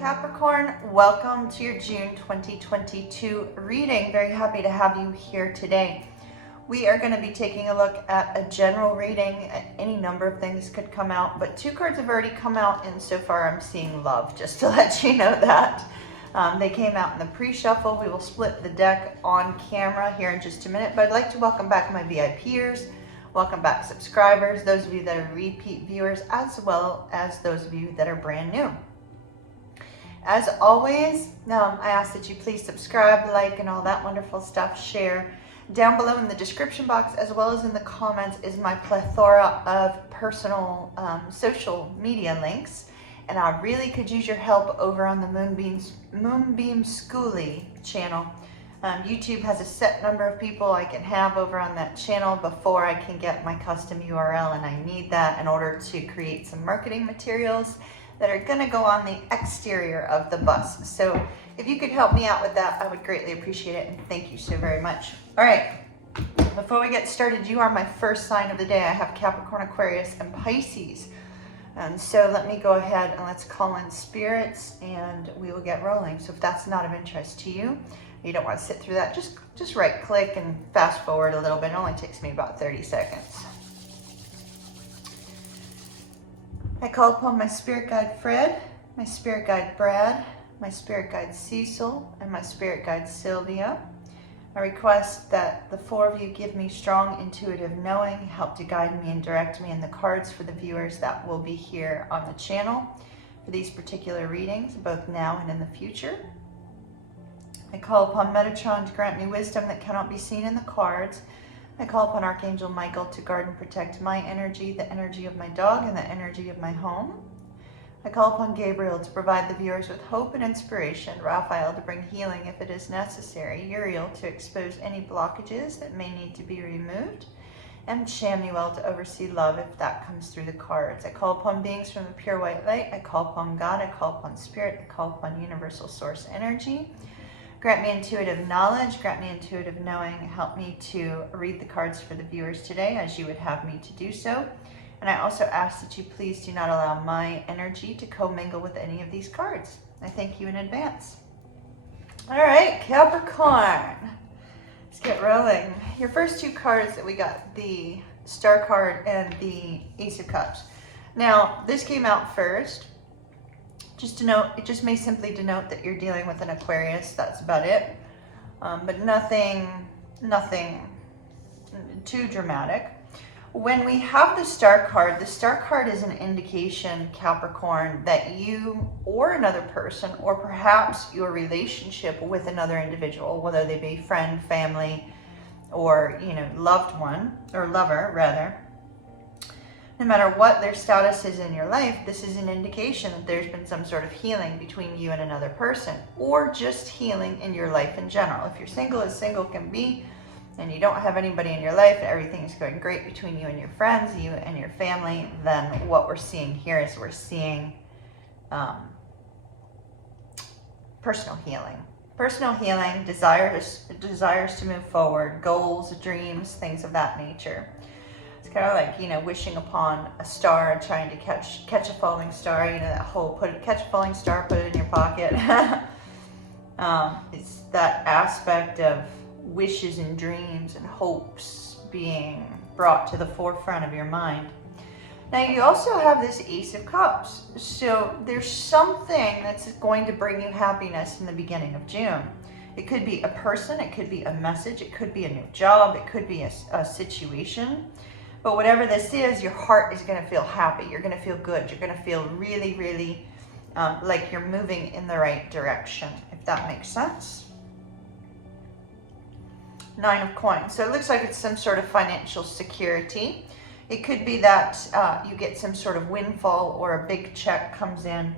Capricorn, welcome to your June 2022 reading. Very happy to have you here today. We are going to be taking a look at a general reading. Any number of things could come out, but two cards have already come out, and so far I'm seeing love, just to let you know that. They came out in the pre-shuffle. We will split the deck on camera here in just a minute, but I'd like to welcome back my VIPers. Welcome back subscribers, those of you that are repeat viewers, as well as those of you that are brand new. As always, I ask that you please subscribe, like, and all that wonderful stuff. Share. Down below in the description box, as well as in the comments, is my plethora of personal social media links. And I really could use your help over on the Moonbeam Schoolie channel. YouTube has a set number of people I can have over on that channel before I can get my custom URL, and I need that in order to create some marketing materials that are going to go on the exterior of the bus. So if you could help me out with that, I would greatly appreciate it, and thank you so very much. All right, before we get started, you are my first sign of the day. I have Capricorn, Aquarius, and Pisces. And so let me go ahead and let's call in spirits, and we will get rolling. So if that's not of interest to you, you don't want to sit through that, just right click and fast forward a little bit. It only takes me about 30 seconds. I call upon my spirit guide Fred, my spirit guide Brad, my spirit guide Cecil, and my spirit guide Sylvia. I request that the four of you give me strong intuitive knowing, help to guide me and direct me in the cards for the viewers that will be here on the channel for these particular readings, both now and in the future. I call upon Metatron to grant me wisdom that cannot be seen in the cards. I call upon Archangel Michael to guard and protect my energy, the energy of my dog, and the energy of my home. I call upon Gabriel to provide the viewers with hope and inspiration, Raphael to bring healing if it is necessary, Uriel to expose any blockages that may need to be removed, and Shamuel to oversee love if that comes through the cards. I call upon beings from the pure white light. I call upon God. I call upon Spirit. I call upon Universal Source Energy. Grant me intuitive knowledge, grant me intuitive knowing, help me to read the cards for the viewers today as you would have me to do so. And I also ask that you please do not allow my energy to commingle with any of these cards. I thank you in advance. All right, Capricorn, let's get rolling. Your first two cards that we got, the Star card and the Ace of Cups. Now, this came out first. Just to note, it just may simply denote that you're dealing with an Aquarius. That's about it. But nothing too dramatic. When we have the Star card is an indication, Capricorn, that you or another person, or perhaps your relationship with another individual, whether they be friend, family, or loved one, or lover rather, no matter what their status is in your life, this is an indication that there's been some sort of healing between you and another person, or just healing in your life in general. If you're single as single can be, and you don't have anybody in your life, everything is going great between you and your friends, you and your family, then what we're seeing here is we're seeing personal healing. Personal healing, desires to move forward, goals, dreams, things of that nature. It's kind of like, wishing upon a star, trying to catch a falling star, that whole catch a falling star, put it in your pocket. It's that aspect of wishes and dreams and hopes being brought to the forefront of your mind. Now, you also have this Ace of Cups. So there's something that's going to bring you happiness in the beginning of June. It could be a person, it could be a message, it could be a new job, it could be a situation. But whatever this is, your heart is going to feel happy. You're going to feel good. You're going to feel really, really like you're moving in the right direction, if that makes sense. Nine of Coins. So it looks like it's some sort of financial security. It could be that you get some sort of windfall or a big check comes in.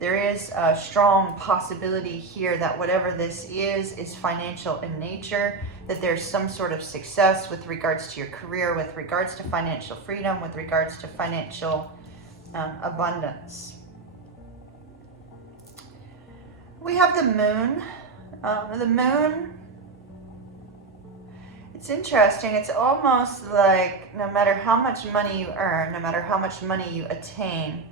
There is a strong possibility here that whatever this is financial in nature, that there's some sort of success with regards to your career, with regards to financial freedom, with regards to financial abundance. We have the Moon. The Moon, it's interesting. It's almost like no matter how much money you earn, no matter how much money you attain,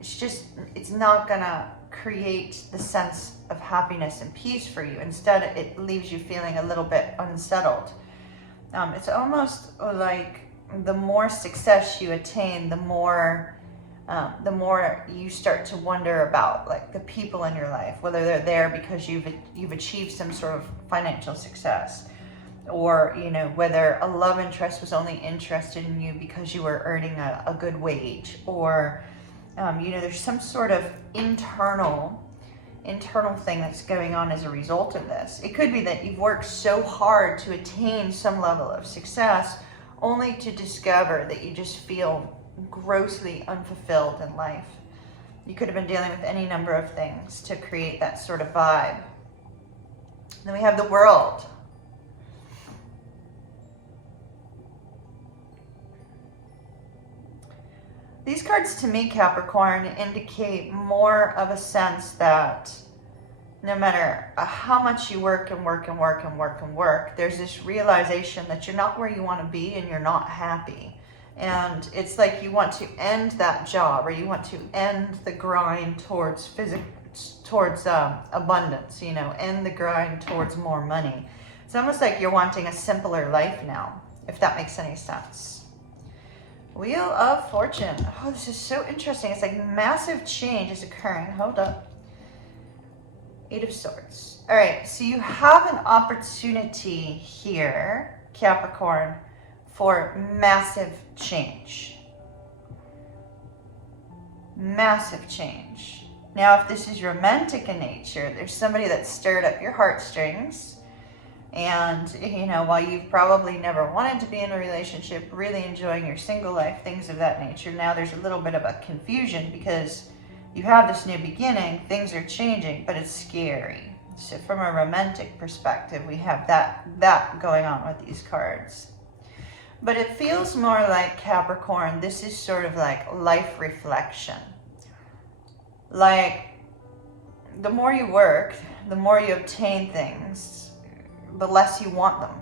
it's not gonna create the sense of happiness and peace for you. Instead, it leaves you feeling a little bit unsettled. It's almost like the more success you attain, the more you start to wonder about like the people in your life, whether they're there because you've achieved some sort of financial success, or whether a love interest was only interested in you because you were earning a good wage, or there's some sort of internal thing that's going on as a result of this. It could be that you've worked so hard to attain some level of success only to discover that you just feel grossly unfulfilled in life. You could have been dealing with any number of things to create that sort of vibe. Then we have the World. These cards to me, Capricorn, indicate more of a sense that no matter how much you work and work and work and work and work, there's this realization that you're not where you want to be and you're not happy. And it's like you want to end that job, or you want to end the grind towards abundance, end the grind towards more money. It's almost like you're wanting a simpler life now, if that makes any sense. Wheel of Fortune. Oh, this is so interesting. It's like massive change is occurring. Hold up. 8 of Swords. All right, so you have an opportunity here, Capricorn, for massive change. Massive change. Now, if this is romantic in nature, there's somebody that stirred up your heartstrings. And, while you've probably never wanted to be in a relationship, really enjoying your single life, things of that nature, now there's a little bit of a confusion because you have this new beginning, things are changing, but it's scary. So from a romantic perspective, we have that going on with these cards. But it feels more like, Capricorn, this is sort of like life reflection. Like, the more you work, the more you obtain things, the less you want them.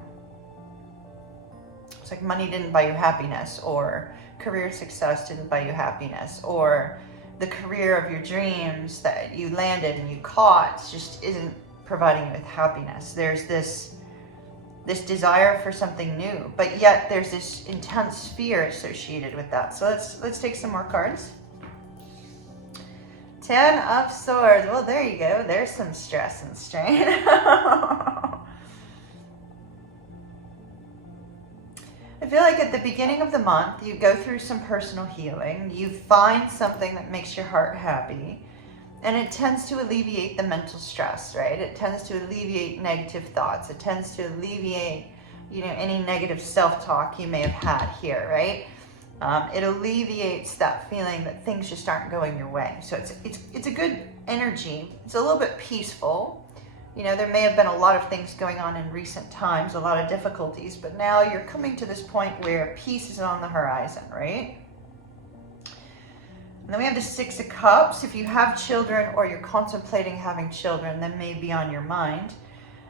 It's like money didn't buy you happiness, or career success didn't buy you happiness, or the career of your dreams that you landed and you caught just isn't providing you with happiness. There's this desire for something new, but yet there's this intense fear associated with that. So let's take some more cards. 10 of Swords. Well, there you go. There's some stress and strain. I feel like at the beginning of the month, you go through some personal healing. You find something that makes your heart happy. And it tends to alleviate the mental stress, right? It tends to alleviate negative thoughts. It tends to alleviate, any negative self-talk you may have had here, right? It alleviates that feeling that things just aren't going your way. So it's a good energy. It's a little bit peaceful. There may have been a lot of things going on in recent times, a lot of difficulties, but now you're coming to this point where peace is on the horizon, right? And then we have the 6 of Cups. If you have children or you're contemplating having children, that may be on your mind.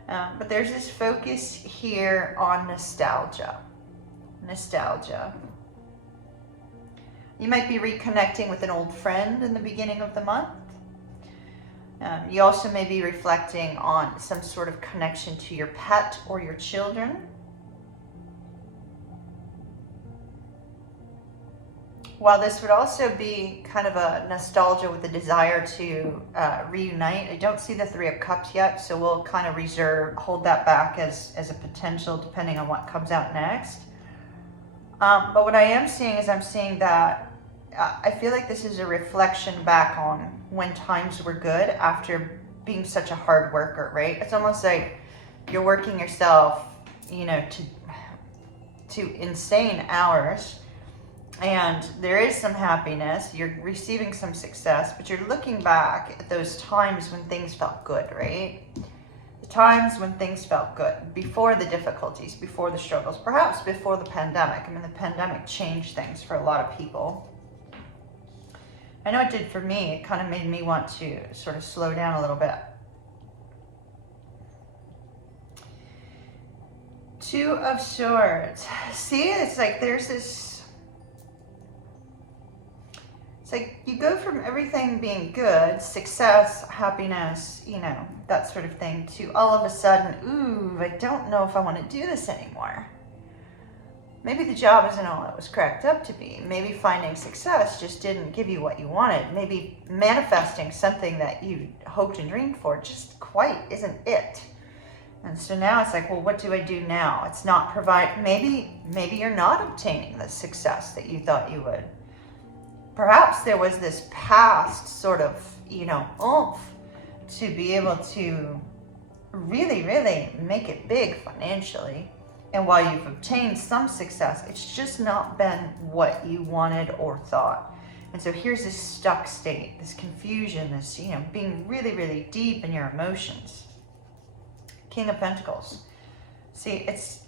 But there's this focus here on nostalgia. Nostalgia. You might be reconnecting with an old friend in the beginning of the month. You also may be reflecting on some sort of connection to your pet or your children. While this would also be kind of a nostalgia with a desire to reunite, I don't see the 3 of Cups yet, so we'll kind of hold that back as a potential depending on what comes out next. But what I am seeing is I'm seeing that I feel like this is a reflection back on when times were good after being such a hard worker, right? It's almost like you're working yourself, to insane hours, and there is some happiness, you're receiving some success, but you're looking back at those times when things felt good, right? The times when things felt good, before the difficulties, before the struggles, perhaps before the pandemic. I mean, the pandemic changed things for a lot of people. I know it did for me. It kind of made me want to sort of slow down a little bit. 2 of Swords. See, it's like there's this It's like you go from everything being good, success, happiness, you know, that sort of thing, to all of a sudden, ooh, I don't know if I want to do this anymore. Maybe the job isn't all it was cracked up to be. Maybe finding success just didn't give you what you wanted. Maybe manifesting something that you hoped and dreamed for just quite isn't it. And so now it's like, well, what do I do now? It's not maybe you're not obtaining the success that you thought you would. Perhaps there was this past sort of, you know, oomph to be able to really, really make it big financially. And while you've obtained some success, it's just not been what you wanted or thought. And so here's this stuck state, this confusion, this, you know, being really, really deep in your emotions. King of Pentacles. See, it's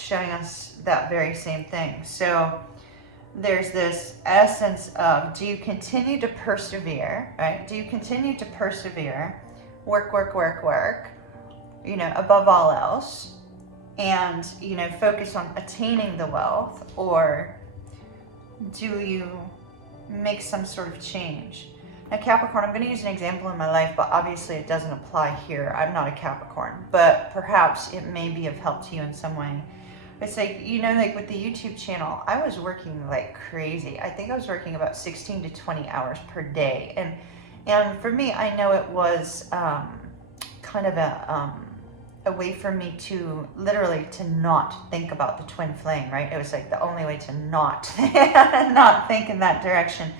showing us that very same thing. So there's this essence of, do you continue to persevere, right? Do you continue to persevere, work, you know, above all else, and, you know, focus on attaining the wealth? Or do you make some sort of change? Now, Capricorn, I'm going to use an example in my life, but obviously it doesn't apply here. I'm not a Capricorn, but perhaps it may be of help to you in some way. It's like, you know, like with the YouTube channel, I was working like crazy. I think I was working about 16 to 20 hours per day. And for me, I know it was kind of a way for me to literally to not think about the twin flame, right? It was like the only way to not think in that direction.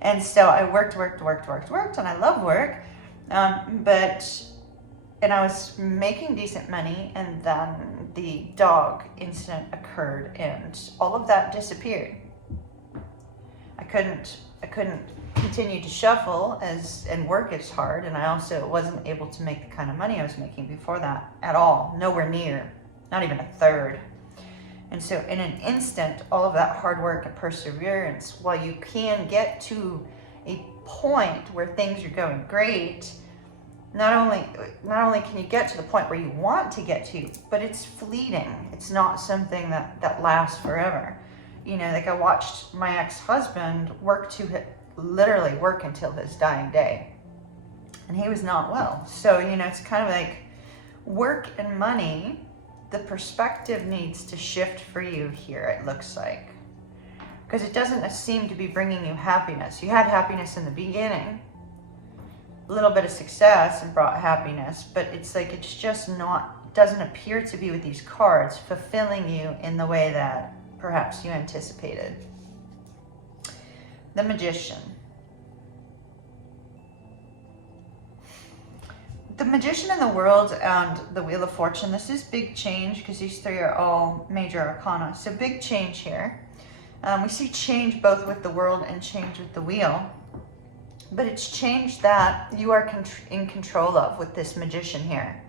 And so I worked, and I love work, and I was making decent money, and then the dog incident occurred, and all of that disappeared. I couldn't continue to shuffle and work as hard, and I also wasn't able to make the kind of money I was making before that at all, nowhere near, not even a third. And so in an instant, all of that hard work and perseverance, while you can get to a point where things are going great, not only can you get to the point where you want to get to, but it's fleeting. It's not something that lasts forever. You know, like I watched my ex-husband literally work until his dying day, and he was not well. So, you know, it's kind of like work and money, the perspective needs to shift for you here, it looks like. Because it doesn't seem to be bringing you happiness. You had happiness in the beginning, a little bit of success and brought happiness, but it's like it's just not, doesn't appear to be with these cards fulfilling you in the way that perhaps you anticipated. The Magician. The Magician in the World and the Wheel of Fortune, this is big change because these three are all major arcana. So big change here. We see change both with the World and change with the Wheel. But it's change that you are in control of with this Magician here.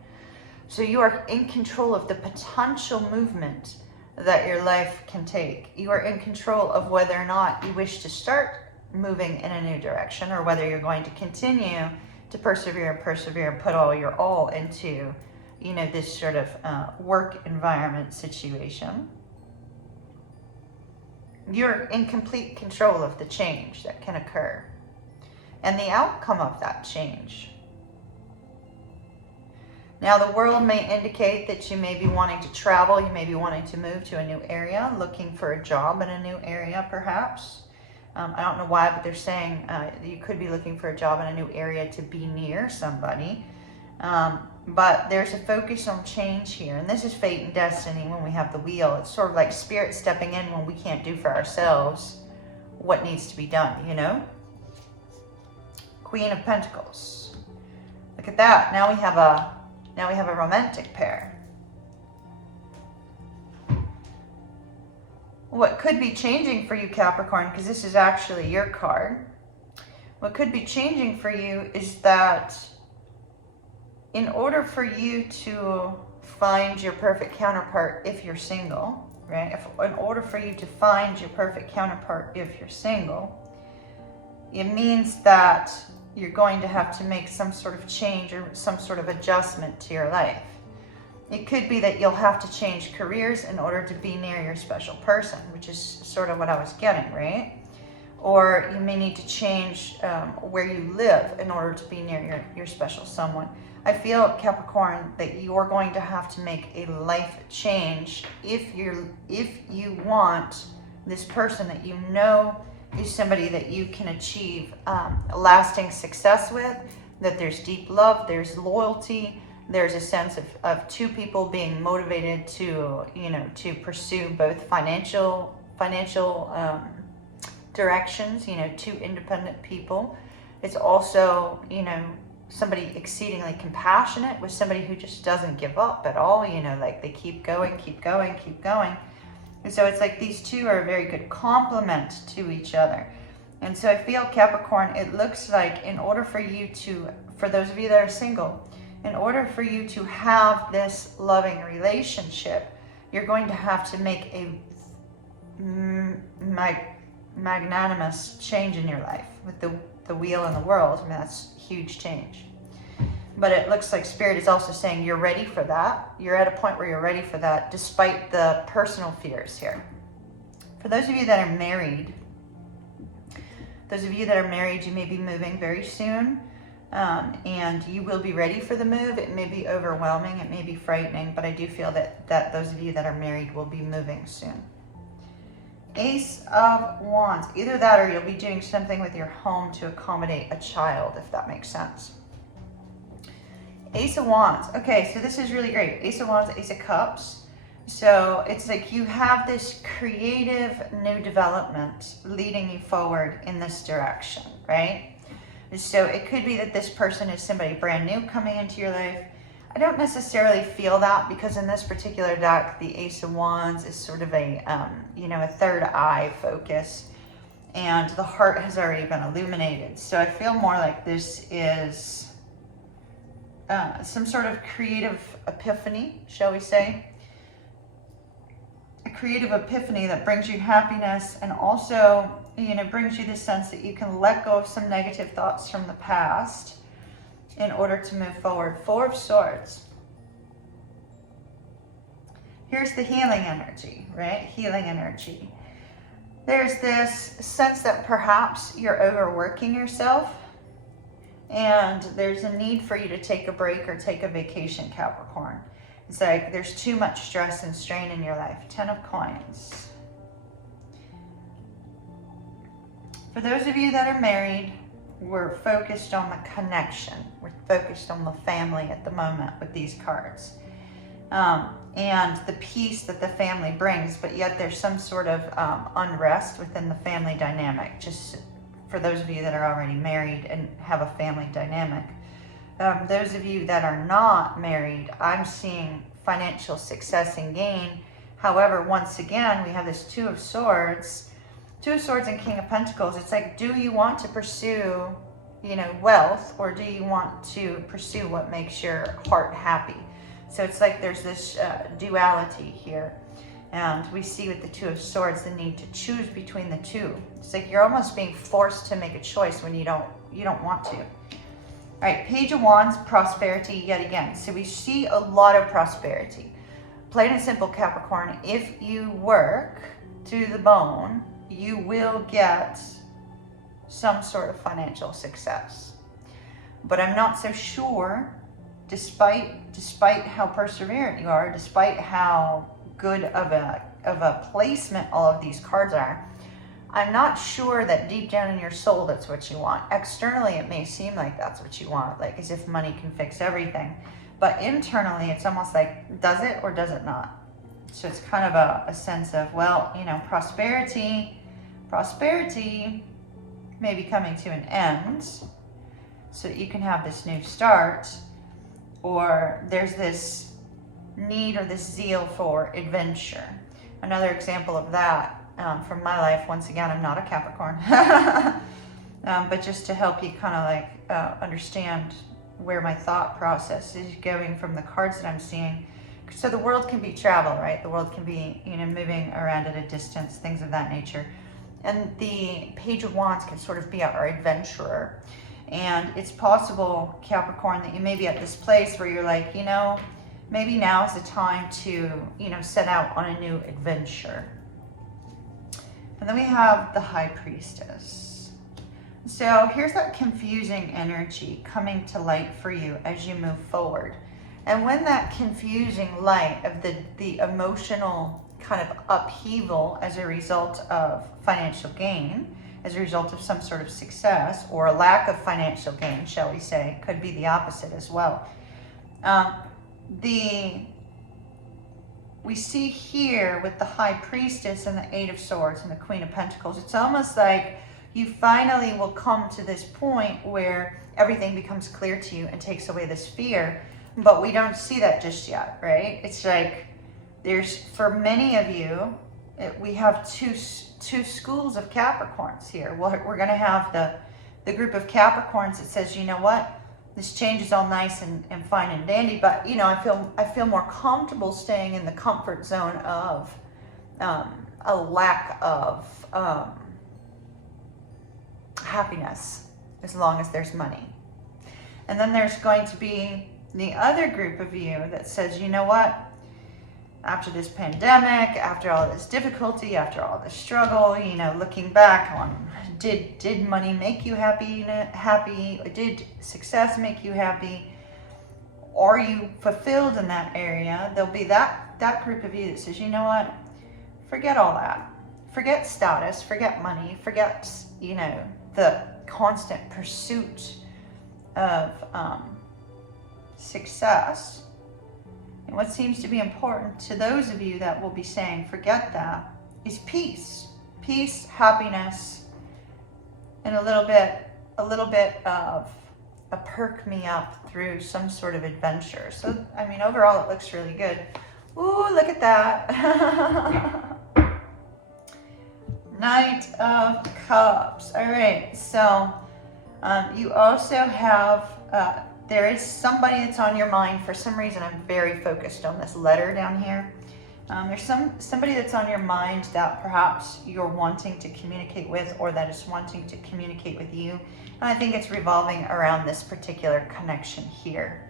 So you are in control of the potential movement that your life can take. You are in control of whether or not you wish to start moving in a new direction, or whether you're going to continue to persevere and put all your all into, you know, this sort of work environment situation. You're in complete control of the change that can occur and the outcome of that change. Now, the World may indicate that you may be wanting to travel, you may be wanting to move to a new area, looking for a job in a new area perhaps. I don't know why, but they're saying you could be looking for a job in a new area to be near somebody. But there's a focus on change here. And this is fate and destiny when we have the Wheel. It's sort of like spirit stepping in when we can't do for ourselves what needs to be done, you know? Queen of Pentacles. Look at that. Now we have a romantic pair. What could be changing for you, Capricorn, because this is actually your card. What could be changing for you is that in order for you to find your perfect counterpart if you're single, right? In order for you to find your perfect counterpart if you're single, it means that you're going to have to make some sort of change or some sort of adjustment to your life. It could be that you'll have to change careers in order to be near your special person, which is sort of what I was getting, right? or you may need to change where you live in order to be near your special someone. I feel, Capricorn, that you're going to have to make a life change if you want this person that you know is somebody that you can achieve lasting success with, that there's deep love, there's loyalty, there's a sense of two people being motivated to, to pursue both financial directions, two independent people. It's also, somebody exceedingly compassionate with somebody who just doesn't give up at all, like they keep going, keep going, keep going. And so it's like these two are a very good complement to each other. And so I feel, Capricorn, it looks like in order for you to, for those of you that are single, in order for you to have this loving relationship, you're going to have to make a magnanimous change in your life with the wheel in the world. I mean, that's huge change. But it looks like Spirit is also saying you're ready for that. You're at a point where you're ready for that, despite the personal fears here. For those of you that are married, you may be moving very soon, and you will be ready for the move. It may be overwhelming, it may be frightening, but I do feel that those of you that are married will be moving soon. Ace of Wands. Either that or you'll be doing something with your home to accommodate a child, if that makes sense. Ace of Wands. Okay, so this is really great. Ace of Wands, Ace of Cups. So it's like you have this creative new development leading you forward in this direction, right? So it could be that this person is somebody brand new coming into your life. I don't necessarily feel that, because in this particular deck, the Ace of Wands is sort of a, a third eye focus, and the heart has already been illuminated. So I feel more like this is some sort of creative epiphany, shall we say? A creative epiphany that brings you happiness, and also, brings you the sense that you can let go of some negative thoughts from the past in order to move forward. Four of Swords. Here's the healing energy, right? Healing energy. There's this sense that perhaps you're overworking yourself, and there's a need for you to take a break or take a vacation, Capricorn. It's like there's too much stress and strain in your life. 10 of Coins. For those of you that are married, we're focused on the connection. We're focused on the family at the moment with these cards. And the peace that the family brings, but yet there's some sort of unrest within the family dynamic, just for those of you that are already married and have a family dynamic. Those of you that are not married, I'm seeing financial success and gain. However, once again, we have this Two of Swords. Two of Swords and King of Pentacles. It's like, do you want to pursue, wealth, or do you want to pursue what makes your heart happy? So it's like there's this duality here. And we see with the Two of Swords the need to choose between the two. It's like you're almost being forced to make a choice when you don't want to. All right, Page of Wands, prosperity yet again. So we see a lot of prosperity. Plain and simple, Capricorn, if you work to the bone, you will get some sort of financial success. But I'm not so sure, despite how perseverant you are, despite how good of a placement all of these cards are, I'm not sure that deep down in your soul that's what you want. Externally, it may seem like that's what you want, like as if money can fix everything. But internally, it's almost like, does it or does it not? So it's kind of a sense of, well, prosperity may be coming to an end so that you can have this new start, or there's this need or this zeal for adventure. Another example of that from my life, once again, I'm not a Capricorn, but just to help you kind of like understand where my thought process is going from the cards that I'm seeing. So the world can be travel, right? The world can be, moving around at a distance, things of that nature. And the Page of Wands can sort of be our adventurer. And it's possible, Capricorn, that you may be at this place where you're like, maybe now is the time to, set out on a new adventure. And then we have the High Priestess. So here's that confusing energy coming to light for you as you move forward. And when that confusing light of the emotional kind of upheaval as a result of financial gain, as a result of some sort of success or a lack of financial gain, shall we say, could be the opposite as well. We see here with the High Priestess and the Eight of Swords and the Queen of Pentacles, it's almost like you finally will come to this point where everything becomes clear to you and takes away this fear, but we don't see that just yet, right? It's like there's, for many of you, we have two schools of Capricorns here. We're going to have the group of Capricorns that says, you know what, this change is all nice and fine and dandy, but you know, I feel more comfortable staying in the comfort zone of a lack of happiness as long as there's money. And then there's going to be the other group of you that says, you know what, after this pandemic, after all this difficulty, after all this struggle, you know, looking back on, did money make you happy? Did success make you happy? Are you fulfilled in that area? There'll be that group of you that says, you know what, forget all that. Forget status, forget money, forget, you know, the constant pursuit of success. And what seems to be important to those of you that will be saying, forget that, is peace. Peace, happiness, and a little bit of a perk me up through some sort of adventure. So, I mean, overall, it looks really good. Ooh, look at that. Knight of Cups. All right, so you also have, there is somebody that's on your mind. For some reason, I'm very focused on this letter down here. There's somebody that's on your mind that perhaps you're wanting to communicate with, or that is wanting to communicate with you. And I think it's revolving around this particular connection here.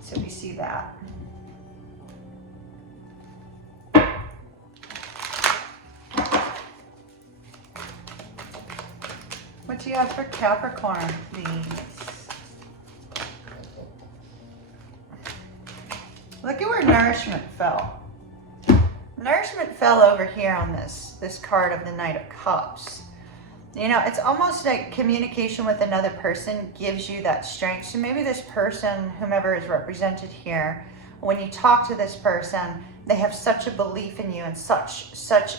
So we see that. What do you have for Capricorn, please? Look at where nourishment fell. Nourishment fell over here on this card of the Knight of Cups. You know, it's almost like communication with another person gives you that strength. So maybe this person, whomever is represented here, when you talk to this person, they have such a belief in you and such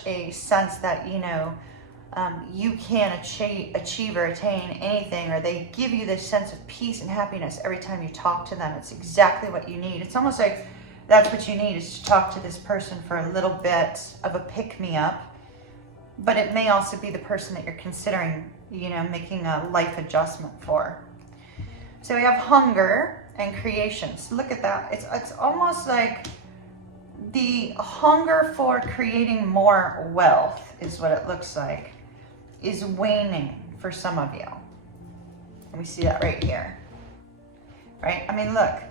a sense that, you know, you can achieve or attain anything, or they give you this sense of peace and happiness every time you talk to them. It's exactly what you need. It's almost like that's what you need, is to talk to this person for a little bit of a pick-me-up. But it may also be the person that you're considering, you know, making a life adjustment for. So we have hunger and creation. So look at that. It's almost like the hunger for creating more wealth is what it looks like, is waning for some of you. And we see that right here. Right? I mean, look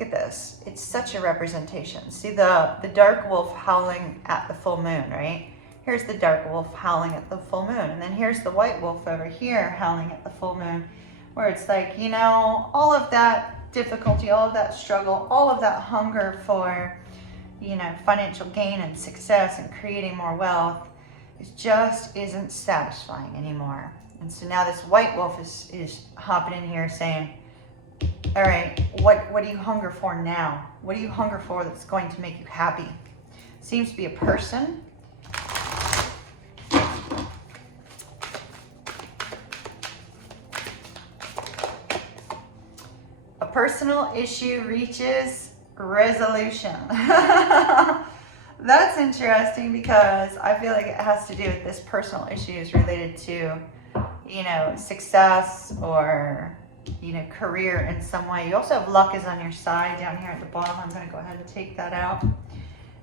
at this. It's such a representation. See the dark wolf howling at the full moon, right? Here's the dark wolf howling at the full moon. And then here's the white wolf over here howling at the full moon, where it's like, you know, all of that difficulty, all of that struggle, all of that hunger for, you know, financial gain and success and creating more wealth, it just isn't satisfying anymore. And so now this white wolf is hopping in here saying, all right, what do you hunger for now? What do you hunger for that's going to make you happy? Seems to be a person. A personal issue reaches resolution. That's interesting, because I feel like it has to do with this personal issues related to, you know, success or, you know, career in some way. You also have luck is on your side down here at the bottom. I'm going to go ahead and take that out.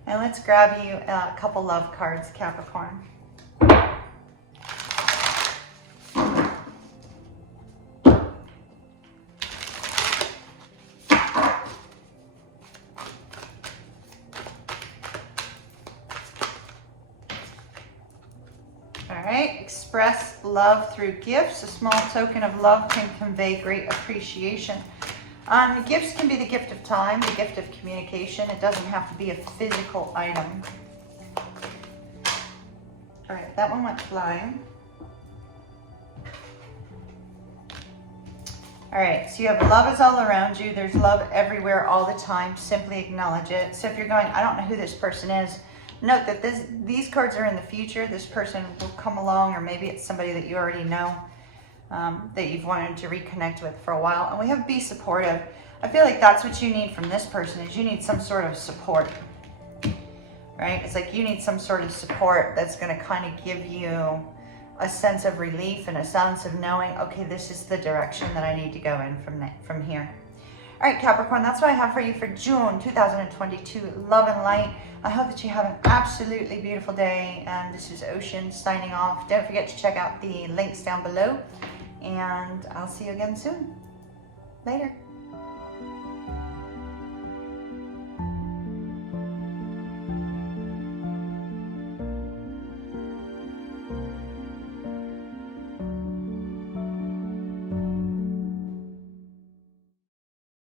And let's grab you a couple love cards, Capricorn. express love through gifts. A small token of love can convey great appreciation. Gifts can be the gift of time, the gift of communication. It doesn't have to be a physical item. All right, that one went flying. All right, so you have love is all around you. There's love everywhere all the time. Simply acknowledge it. So if you're going, I don't know who this person is, note that these cards are in the future. This person will come along, or maybe it's somebody that you already know, that you've wanted to reconnect with for a while. And we have be supportive. I feel like that's what you need from this person, is you need some sort of support, right? It's like you need some sort of support that's going to kind of give you a sense of relief and a sense of knowing, okay, this is the direction that I need to go in from here. All right, Capricorn, that's what I have for you for June 2022. Love and light. I hope that you have an absolutely beautiful day. And this is Ocean signing off. Don't forget to check out the links down below. And I'll see you again soon. Later.